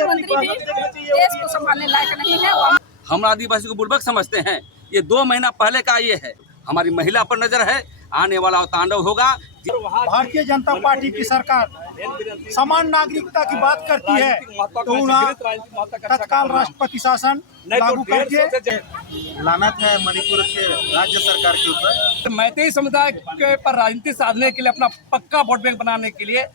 प्रधानमंत्री भी देश को संभालने लायक नहीं है। हम आदिवासी को बुड़बक समझते हैं। ये 2 महीना पहले का ये है। हमारी महिला पर नजर है, आने वाला तांडव होगा। भारतीय जनता पार्टी की सरकार समान नागरिकता की बात करती है तो उन्हें तत्काल राष्ट्रपति शासन लागू करके लानत है मणिपुर के राज्य सरकार के ऊपर। मैतेई समुदाय के पर राजनीति साधने के लिए, अपना पक्का वोट बैंक बनाने के लिए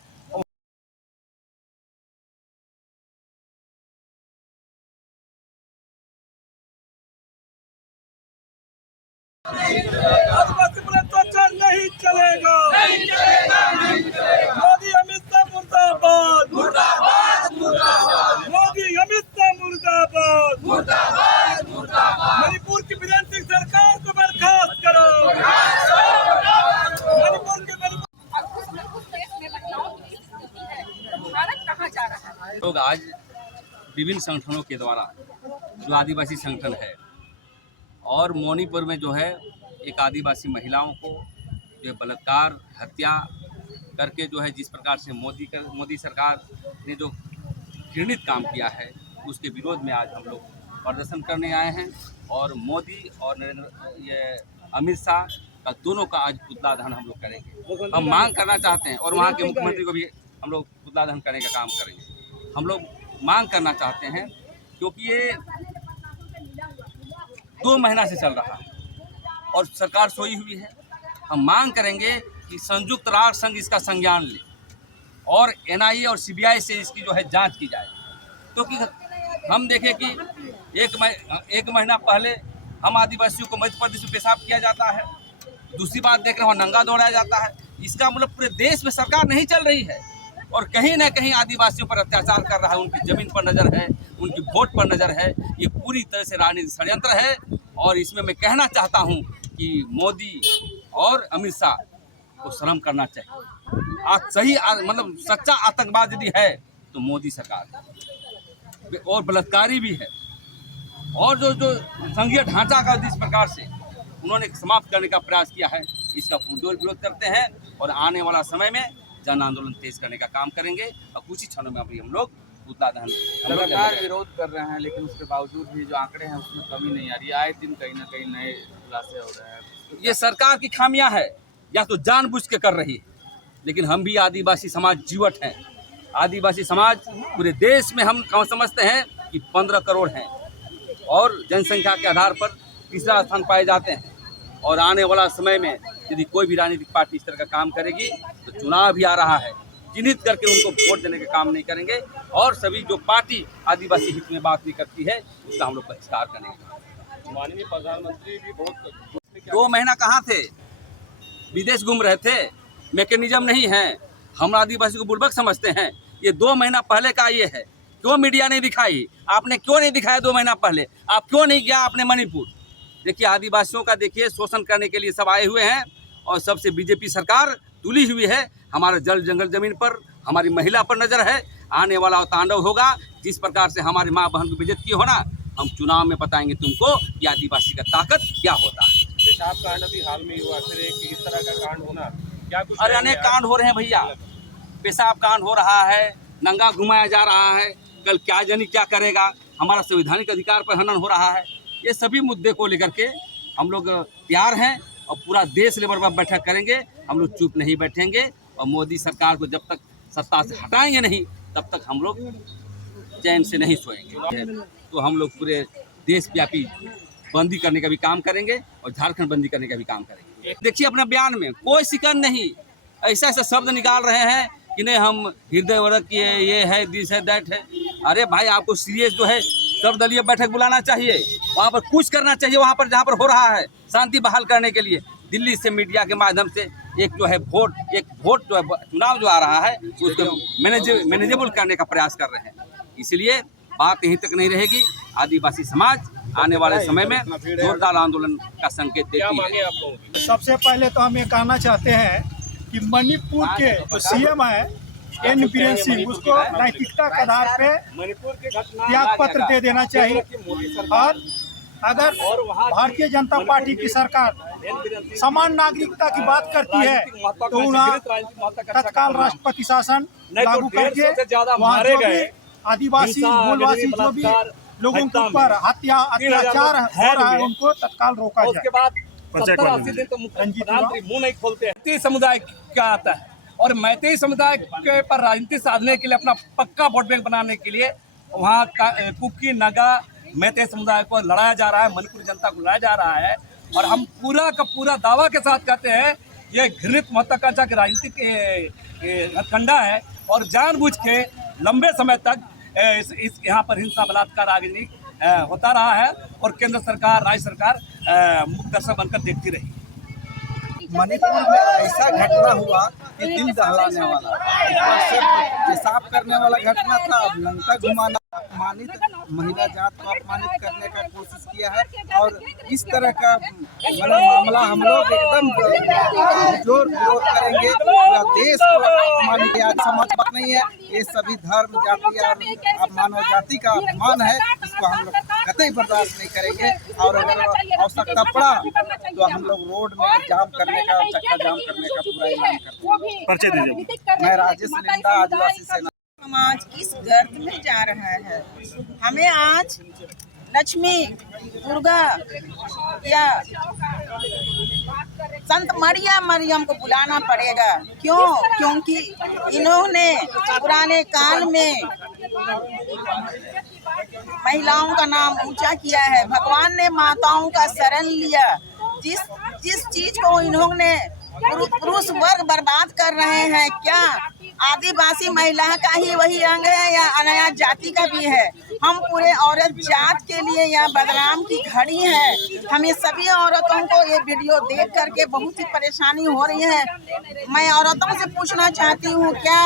नहीं चलेगा, मोदी अमित शाह मुर्दाबाद, मोदी अमित शाह मुर्दाबाद, मणिपुर की विधानसभा सरकार को बर्खास्त करो। मणिपुर के भारत कहाँ जा रहा है? लोग आज विभिन्न संगठनों के द्वारा, जो आदिवासी संगठन है, और मणिपुर में जो है एक आदिवासी महिलाओं को जो बलात्कार, हत्या करके जो है जिस प्रकार से मोदी सरकार ने जो घृणित काम किया है, उसके विरोध में आज हम लोग प्रदर्शन करने आए हैं। और मोदी और अमित शाह का दोनों का आज पुतला दहन हम लोग करेंगे। हम मांग करना चाहते हैं और वहाँ के मुख्यमंत्री को भी हम लोग पुतला दहन करने का काम करेंगे। हम लोग मांग करना चाहते हैं क्योंकि ये 2 महीना से चल रहा है और सरकार सोई हुई है। हम मांग करेंगे कि संयुक्त राष्ट्र संघ इसका संज्ञान ले और NIA और CBI से इसकी जो है जांच की जाए। क्योंकि हम देखें कि एक महीना पहले हम आदिवासियों को मध्य प्रदेश में पेशाब किया जाता है, दूसरी बात देख रहे हैं नंगा दौड़ाया जाता है। इसका मतलब पूरे देश में सरकार नहीं चल रही है और कहीं ना कहीं आदिवासियों पर अत्याचार कर रहा है। उनकी जमीन पर नज़र है, उनकी वोट पर नज़र है। ये पूरी तरह से राजनीतिक षड्यंत्र है और इसमें मैं कहना चाहता हूँ कि मोदी और अमित शाह को शर्म करना चाहिए। आज सही मतलब सच्चा आतंकवाद यदि है तो मोदी सरकार है और बलात्कारी भी है। और जो संघीय ढांचा का जिस प्रकार से उन्होंने समाप्त करने का प्रयास किया है, इसका पुरजोर विरोध करते हैं और आने वाला समय में जन आंदोलन तेज करने का काम करेंगे। और कुछ ही क्षणों में अभी हम लोग पुतला दहन लगातार विरोध कर रहे हैं, लेकिन उसके बावजूद भी जो आंकड़े हैं उसमें कमी नहीं आ रही। आए दिन कहीं ना कहीं नए खुलासे हो रहे हैं। ये सरकार की खामियां है या तो जानबूझ के कर रही है। लेकिन हम भी आदिवासी समाज जीवट हैं। आदिवासी समाज पूरे देश में हम समझते हैं कि 15 करोड़ हैं और जनसंख्या के आधार पर तीसरा स्थान पाए जाते हैं। और आने वाला समय में यदि कोई भी राजनीतिक पार्टी इस तरह का काम करेगी तो चुनाव भी आ रहा है, चिन्हित करके उनको वोट देने का काम नहीं करेंगे। और सभी जो पार्टी आदिवासी हित में बात नहीं करती है उसका हम लोग बहिष्कार करेंगे। माननीय प्रधानमंत्री भी बहुत 2 महीना कहाँ थे, विदेश घूम रहे थे, मैकेनिज्म नहीं है। हम आदिवासी को बुड़बक समझते हैं। ये 2 महीना पहले का ये है। क्यों मीडिया नहीं दिखाई? आपने क्यों नहीं दिखाया 2 महीना पहले? आप क्यों नहीं गया आपने मणिपुर? देखिए आदिवासियों का देखिए शोषण करने के लिए सब आए हुए हैं और सबसे बीजेपी सरकार तुली हुई है। हमारे जल जंगल जमीन पर, हमारी महिला पर नजर है। आने वाला तांडव होगा। जिस प्रकार से हमारी माँ बहन को बेइज्जत की हो ना, हम चुनाव में बताएंगे तुमको कि आदिवासी का ताकत क्या होता है। पेशाब कांड अभी हाल में हुआ, फिर एक इस तरह का कांड होना क्या कुछ? अरे अनेक कांड हो रहे हैं भैया। पेशाब कांड हो रहा है, नंगा घुमाया जा रहा है, कल क्या जानी क्या करेगा। हमारा संवैधानिक अधिकार पर हनन हो रहा है। ये सभी मुद्दे को लेकर के हम लोग तैयार हैं और पूरा देश लेवल पर बैठक करेंगे। हम लोग चुप नहीं बैठेंगे और मोदी सरकार को जब तक सत्ता से हटाएंगे नहीं तब तक हम लोग चैन से नहीं सोएंगे। तो हम लोग पूरे देशव्यापी बंदी करने का भी काम करेंगे और झारखंड बंदी करने का भी काम करेंगे। देखिए अपना बयान में कोई शिकन नहीं, ऐसा ऐसा शब्द निकाल रहे हैं कि नहीं हम हृदय वर्ग ये है, दिस है, दैट है। अरे भाई आपको सीरियस जो है सर्वदलीय बैठक बुलाना चाहिए, वहाँ पर कुछ करना चाहिए। वहाँ पर जहाँ पर हो रहा है शांति बहाल करने के लिए दिल्ली से मीडिया के माध्यम से एक जो है वोट जो है चुनाव जो आ रहा है उसको मैनेजेबल करने का प्रयास कर रहे हैं। इसलिए बात यहीं तक नहीं रहेगी। आदिवासी समाज आने वाले समय में जोरदार आंदोलन का संकेत देती है। सबसे पहले तो हम ये कहना चाहते हैं कि मणिपुर के जो CM है N बीरेन सिंह, उसको नैतिकता के आधार पे त्याग पत्र दे देना चाहिए। और अगर भारतीय जनता पार्टी की सरकार समान नागरिकता की बात करती है तो उन्हें तत्काल राष्ट्रपति शासन लागू करके वहाँ जो भी आदिवासी मूलवासी जो भी लोगों के ऊपर अत्याचार हो रहा है उनको तत्काल रोका जाए। उसके बाद 70-80 दिन तो प्रधानमंत्री मुंह नहीं खोलते। मैतेई समुदाय क्या आता है और मैतेई समुदाय के पर राजनीति साधने के लिए, अपना पक्का वोट बैंक बनाने के लिए वहाँ का कुकी, नगा, मैतेई समुदाय को लड़ाया जा रहा है, मणिपुर जनता को लड़ाया जा रहा है। और हम पूरा का पूरा दावा के साथ कहते हैं ये घृणित महत्वाकांक्षा की राजनीतिक हथकंडा है और जानबूझ के लंबे समय तक इस यहाँ पर हिंसा बलात्कार आदि होता रहा है और केंद्र सरकार, राज्य सरकार मुक्त दर्शक बनकर देखती रही। मणिपुर में ऐसा घटना हुआ कि दिल दहलाने वाला, पेशाब करने वाला घटना था। अब लंका घुमाना, अपमानित महिला जात को अपमानित करने का कोशिश किया है और इस तरह का मामला हम लोग एकदम जोर विरोध करेंगे। पूरा देश को अपमानित आज समझ बात नहीं है, ये सभी धर्म, जाति और मानव जाति का अपमान है, इसको हम लोग कतई बर्दाश्त नहीं करेंगे। और अगर आवश्यकता पड़ा तो हम लोग रोड में जाम करने का, चक्का जाम करने का पूरा ऐलान करते हैं। मैं राजेश लिंडा, आदिवासी सेना। हम आज किस गर्त में जा रहा है? हमें आज लक्ष्मी, दुर्गा या संत मरियम को बुलाना पड़ेगा। क्यों? क्योंकि इन्होंने पुराने काल में महिलाओं का नाम ऊंचा किया है। भगवान ने माताओं का शरण लिया। जिस चीज को इन्होंने पुरुष वर्ग बर्बाद कर रहे हैं, क्या आदिवासी महिला का ही वही अंग है या अन्य जाति का भी है? हम पूरे औरत जात के लिए यह बदनाम की घड़ी है। हमें सभी औरतों को ये वीडियो देख करके बहुत ही परेशानी हो रही है। मैं औरतों से पूछना चाहती हूँ, क्या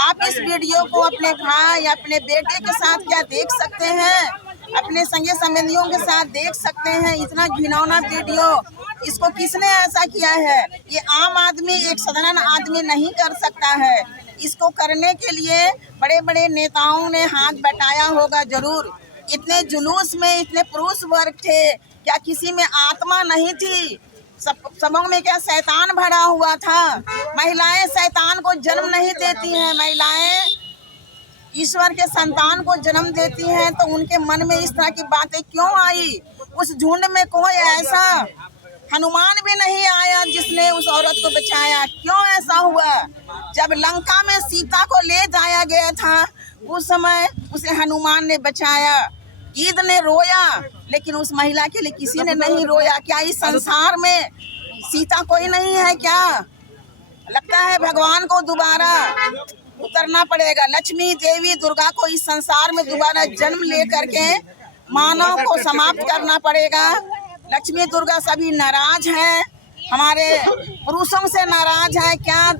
आप इस वीडियो को अपने भाई या अपने बेटे के साथ क्या देख सकते हैं? अपने संगी संबंधियों के साथ देख सकते हैं? इतना घिनौना वीडियो, इसको किसने ऐसा किया है? ये आम आदमी, एक साधारण आदमी नहीं कर सकता है। इसको करने के लिए बड़े बड़े नेताओं ने हाथ बटाया होगा जरूर। इतने जुलूस में इतने पुरुष वर्ग थे, क्या किसी में आत्मा नहीं थी? सबों में क्या शैतान भरा हुआ था? महिलाएं शैतान को जन्म नहीं देती हैं, महिलाएं ईश्वर के संतान को जन्म देती हैं। तो उनके मन में इस तरह की बातें क्यों आई? उस झुंड में कोई ऐसा हनुमान भी नहीं आया जिसने उस औरत को बचाया? क्यों ऐसा हुआ? जब लंका में सीता को ले जाया गया था उस समय उसे हनुमान ने बचाया। ईद ने रोया लेकिन उस महिला के लिए किसी ने नहीं रोया। क्या इस संसार में सीता कोई नहीं है क्या? लगता है भगवान को दोबारा उतरना पड़ेगा। लक्ष्मी देवी दुर्गा को इस संसार में दोबारा जन्म लेकर के मानव को समाप्त करना पड़ेगा। लक्ष्मी दुर्गा सभी नाराज हैं, हमारे पुरुषों से नाराज है। क्या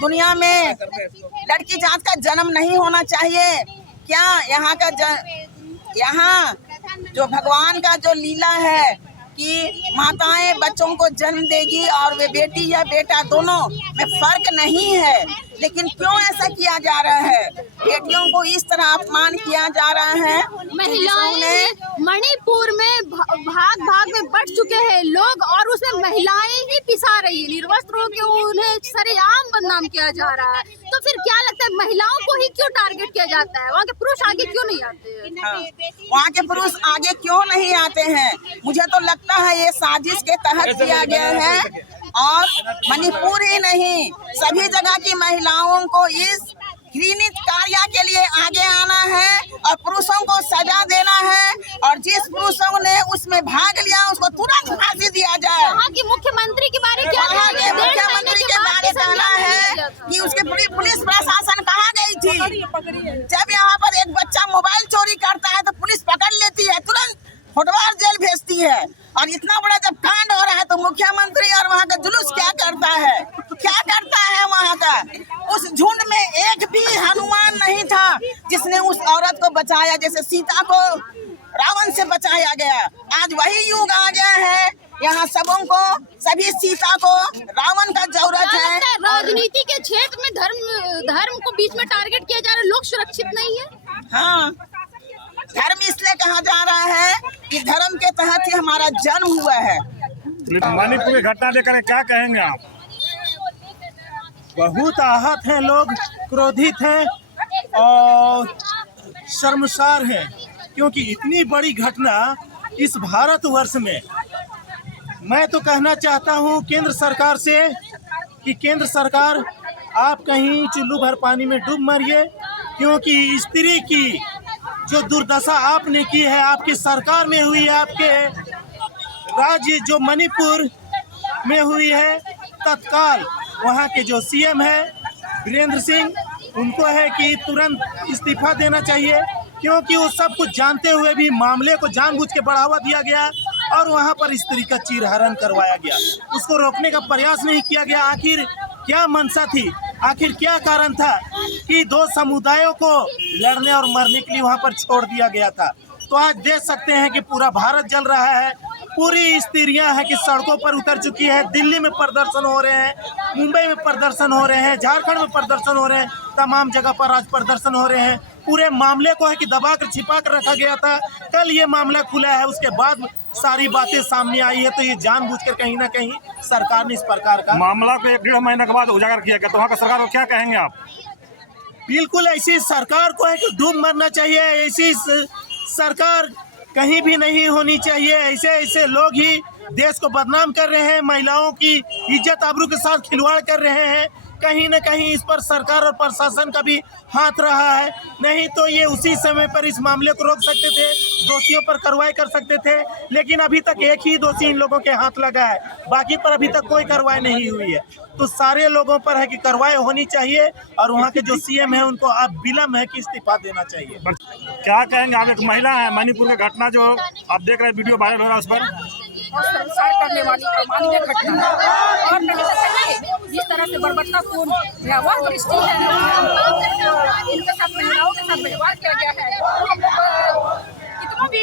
दुनिया में लड़की जात का जन्म नहीं होना चाहिए क्या? यहाँ जो भगवान का जो लीला है कि माताएं बच्चों को जन्म देगी और वे बेटी या बेटा दोनों में फर्क नहीं है, लेकिन क्यों ऐसा किया जा रहा है? बेटियों को इस तरह अपमान किया जा रहा है। महिलाएं मणिपुर में भाग में बढ़ चुके हैं लोग और उसमें महिलाएं ही पिसा रही है, निर्वस्त्र होकर उन्हें सरेआम बदनाम किया जा रहा है। तो फिर क्या लगता है महिलाओं को ही क्यों टारगेट किया जाता है? वहाँ के पुरुष आगे क्यों नहीं आते हैं? हाँ, वहाँ के पुरुष आगे क्यों नहीं आते हैं? मुझे तो लगता है ये साजिश के तहत किया गया है और मणिपुर ही नहीं सभी जगह की महिलाओं को इस घृणित कार्य के लिए आगे आना है और पुरुषों को सजा देना है और जिस पुरुषों ने उसमें भाग लिया उसको तुरंत फांसी दिया जाए। वहाँ की मुख्यमंत्री के बारे क्या? मुख्यमंत्री के बारे कहना है कि उसके पुलिस प्रशासन कहाँ गई थी? जब यहाँ पर एक बच्चा मोबाइल चोरी करता है तो पुलिस पकड़ लेती है, तुरंत फुटवार जेल भेजती है। और इतना बड़ा जब कांड हो रहा है तो मुख्यमंत्री और वहाँ का जुलूस क्या करता है? क्या करता है वहाँ का? उस झुंड में एक भी हनुमान नहीं था जिसने उस औरत को बचाया, जैसे सीता को रावण से बचाया गया। आज वही युग आ गया है, यहाँ सबों को, सभी सीता को रावण का जरूरत है। राजनीति के क्षेत्र में धर्म को बीच में टारगेट किया जा रहा है, लोग सुरक्षित नहीं है। हाँ, धर्म इसलिए कहा जा रहा है कि धर्म के तहत ही हमारा जन्म हुआ है। मणिपुर की घटना लेकर क्या कहेंगे आप? बहुत आहत हैं लोग, क्रोधित हैं और शर्मसार है, क्योंकि इतनी बड़ी घटना इस भारतवर्ष में। मैं तो कहना चाहता हूं केंद्र सरकार से कि केंद्र सरकार आप कहीं चुल्लू भर पानी में डूब मरिए, क्योंकि स्त्री की जो दुर्दशा आपने की है, आपकी सरकार में हुई है, आपके राज्य जो मणिपुर में हुई है, तत्काल वहाँ के जो सीएम है वीरेंद्र सिंह, उनको है कि तुरंत इस्तीफा देना चाहिए, क्योंकि वो सब कुछ जानते हुए भी मामले को जानबूझ के बढ़ावा दिया गया और वहाँ पर स्त्री का चीरहरण करवाया गया। उसको रोकने का प्रयास नहीं किया गया। आखिर क्या मंशा थी, आखिर क्या कारण था कि दो समुदायों को लड़ने और मरने के लिए वहाँ पर छोड़ दिया गया था। तो आज देख सकते हैं कि पूरा भारत जल रहा है, पूरी स्त्रियां हैं कि सड़कों पर उतर चुकी है। दिल्ली में प्रदर्शन हो रहे हैं, मुंबई में प्रदर्शन हो रहे हैं, झारखंड में प्रदर्शन हो रहे हैं, तमाम जगह पर आज प्रदर्शन हो रहे हैं। पूरे मामले को है कि दबा कर छिपा कर रखा गया था, कल ये मामला खुला है, उसके बाद सारी बातें सामने आई है। तो ये जानबूझकर कहीं ना कहीं सरकार ने इस प्रकार का मामला को 1-1.5 महीने के बाद उजागर किया गया, तो वहाँ का सरकार को क्या कहेंगे आप? बिल्कुल ऐसी सरकार को है कि डूब मरना चाहिए। ऐसी सरकार कहीं भी नहीं होनी चाहिए। ऐसे ऐसे लोग ही देश को बदनाम कर रहे हैं, महिलाओं की इज्जत आबरू के साथ खिलवाड़ कर रहे हैं। कहीं न कहीं इस पर सरकार और प्रशासन का भी हाथ रहा है, नहीं तो ये उसी समय पर इस मामले को रोक सकते थे, दोषियों पर कार्रवाई कर सकते थे। लेकिन अभी तक एक ही दोषी इन लोगों के हाथ लगा है, बाकी पर अभी तक कोई कार्रवाई नहीं हुई है। तो सारे लोगों पर है कि कार्रवाई होनी चाहिए और वहाँ के जो सीएम है उनको अब विलम्ब है कि इस्तीफा देना चाहिए। क्या कहेंगे आप? एक महिला है, मणिपुर की घटना जो आप देख रहे हैं, वीडियो वायरल हो रहा है, उस पर और शर्मसार करने वाली अमानवीय घटना और नहीं सकते। जिस तरह से बर्बरतापूर्ण भयावह दृष्टि है, इनके साथ महिलाओं के साथ व्यवहार किया गया है। हम लोग कितना भी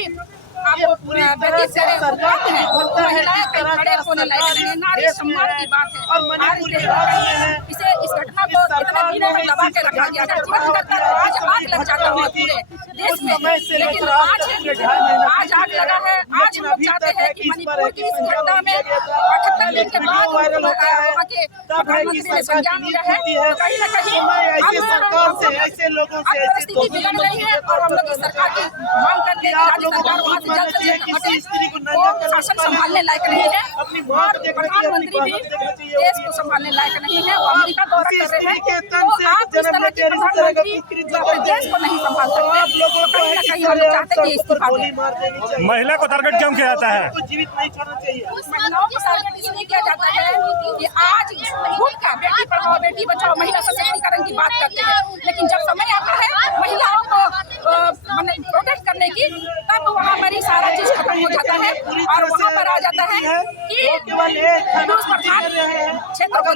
आपको बेटी से बात है, महिलाएं कहीं खड़े होने लायक नहीं, नारी सम्मान की बात है। इसे इस घटना को इतने दिनों में दबा के रखा गया था, आज आग लग जाता है पूरे देश में। लेकिन आज आग लगा है। आज हम लोग चाहते हैं कि मणिपुर की इस घटना में 78 दिन के बाद वहाँ के प्रधानमंत्री ने संज्ञान लिया है। कहीं न कहीं परिस्थिति बिगड़ रही है और हम लोग इस सरकार की मांग करते हैं कि राज्य सरकार वहाँ से जल्द से जल्द हटे। वो शासन संभालने लायक नहीं है और प्रधानमंत्री भी देश को संभालने लायक नहीं है। वो अमेरिका दौरा कर रहे हैं, तो आप इस तरह के प्रधानमंत्री अपने देश को नहीं संभाल सकते। तो कहीं न कहीं हम लोग चाहते हैं कि इस्तीफा दें। महिला को टारगेट क्यों किया जाता है? महिलाओं को टारगेट इसलिए किया जाता है कि आज भूल का बेटी पढ़ाओ बेटी बचाओ महिला सशक्तिकरण की बात करते हैं, लेकिन जब समय आता है महिलाओं को प्रोटेक्ट करने की, तब वहाँ पर ही सारा चीज खत्म हो जाता है और वहाँ पर आ जाता है कि पुरुष प्रधान क्षेत्र को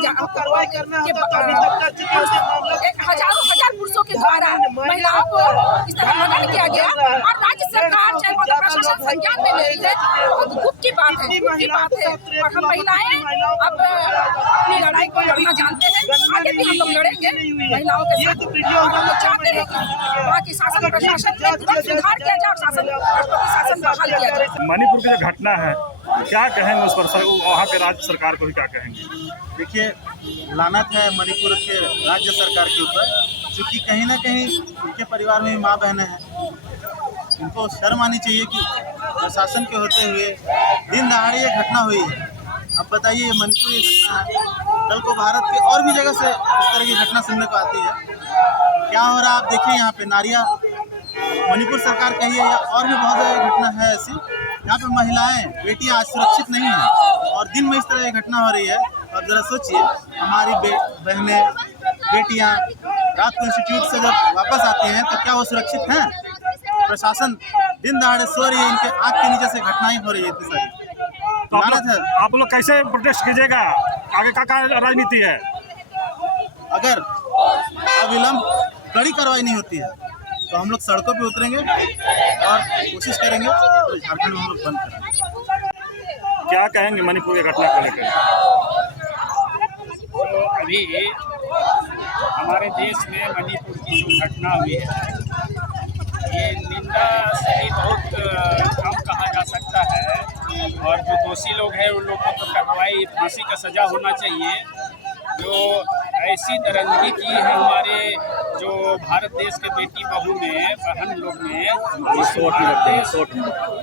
हजार पुरुषों के द्वारा महिलाओं को इस तरह मदद किया गया और राज्य सरकार चाहे वो प्रशासन संज्ञान में ले रही है। बहुत दुख की बात है, दुख की बात है। और हम महिलाएं अब अपनी लड़ाई को लड़ना जानते हैं, आगे भी हम लोग लड़ेंगे महिलाओं के साथ। और हम लोग चाहते हैं कि वहाँ की शासन प्रशासन में तुरंत सुधार किया जाए और शासन बहाल किया जाए। मणिपुर की जो घटना है, क्या कहेंगे उस पर? वहाँ के राज्य सरकार को भी क्या कहेंगे? देखिए, लानत है मणिपुर के राज्य सरकार के ऊपर, क्योंकि कहीं ना कहीं उनके परिवार में भी माँ बहनें हैं। इनको शर्म आनी चाहिए कि प्रशासन के होते हुए दिन दहाड़े ये घटना हुई है। अब बताइए, ये मणिपुर की घटना है, कल को भारत के और भी जगह से इस तरह की घटना सुनने को आती है। क्या हो रहा है आप देखिए, यहाँ पे नारियाँ, मणिपुर सरकार कही है या और भी बहुत जगह घटना है ऐसी, यहाँ पे महिलाएं बेटियां आज सुरक्षित नहीं हैं और दिन में इस तरह की घटना हो रही है। अब जरा सोचिए, हमारी बहनें बेटियां रात को इंस्टीट्यूट से जब वापस आती हैं तो क्या वो सुरक्षित हैं? प्रशासन दिन दहाड़े सो रही है, इनके आँख के नीचे से घटनाएं हो रही है इतनी सारी। तो आप लोग कैसे प्रोटेस्ट कीजिएगा? आगे क्या राजनीति है? अगर अविलंब कड़ी कार्रवाई नहीं होती है तो हम लोग सड़कों पे उतरेंगे और कोशिश करेंगे तो झारखंड में हम लोग बंद करेंगे। क्या कहेंगे मणिपुर की घटना को लेकर? तो अभी हमारे देश में मणिपुर की जो घटना हुई है, ये निंदा से ही बहुत कम कहा जा सकता है और जो दोषी लोग हैं उन लोगों को तो कार्रवाई, फांसी का सजा होना चाहिए। जो ऐसी दरंदगी की है हमारे जो भारत देश के बेटी बहू ने, बहन लोग ने।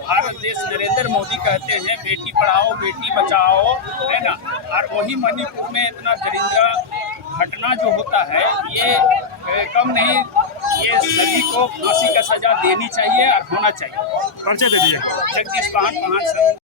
भारत देश नरेंद्र मोदी कहते हैं बेटी पढ़ाओ बेटी बचाओ, है ना, और वही मणिपुर में इतना दरिंद्रा घटना जो होता है, ये कम नहीं, ये सभी को फांसी का सजा देनी चाहिए और होना चाहिए। परिचय दे दीजिए। जगदीश पाहन